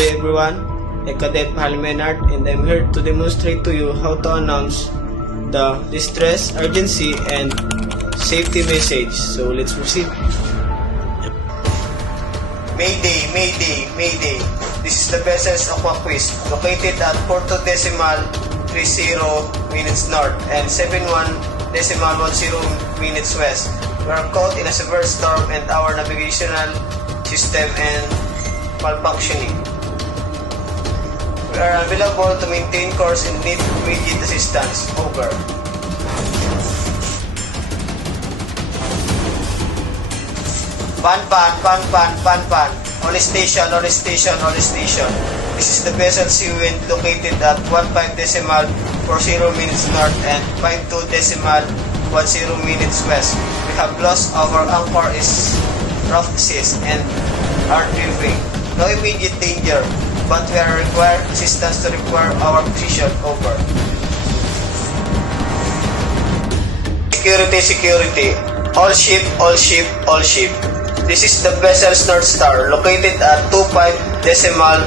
day everyone, I'm Cadet Pahal Menard and I'm here to demonstrate to you how to announce the distress, urgency, and safety message. So let's proceed. Mayday, Mayday, Mayday. This is the vessels Aquaquis located at 42 decimal 30 minutes north and 71 decimal 10 minutes west. We are caught in a severe storm and our navigational system and malfunctioning. We are available to maintain course and need immediate assistance. Over. Pan. On station. This is the vessel Seawind located at 15 decimal 40 minutes north and 52 decimal 10 minutes west. We have lost our anchor is rough seas and are drifting. No immediate danger, but we are required assistance to require our position. Over. Security. All ship. This is the vessel's North Star, located at 25 decimal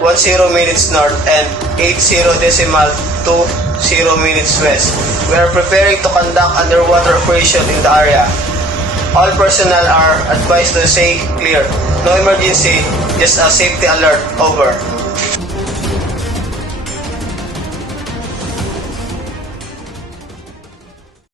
10 minutes north and 80 decimal 20 minutes west. We are preparing to conduct underwater operation in the area. All personnel are advised to stay clear. No emergency, just a safety alert. Over.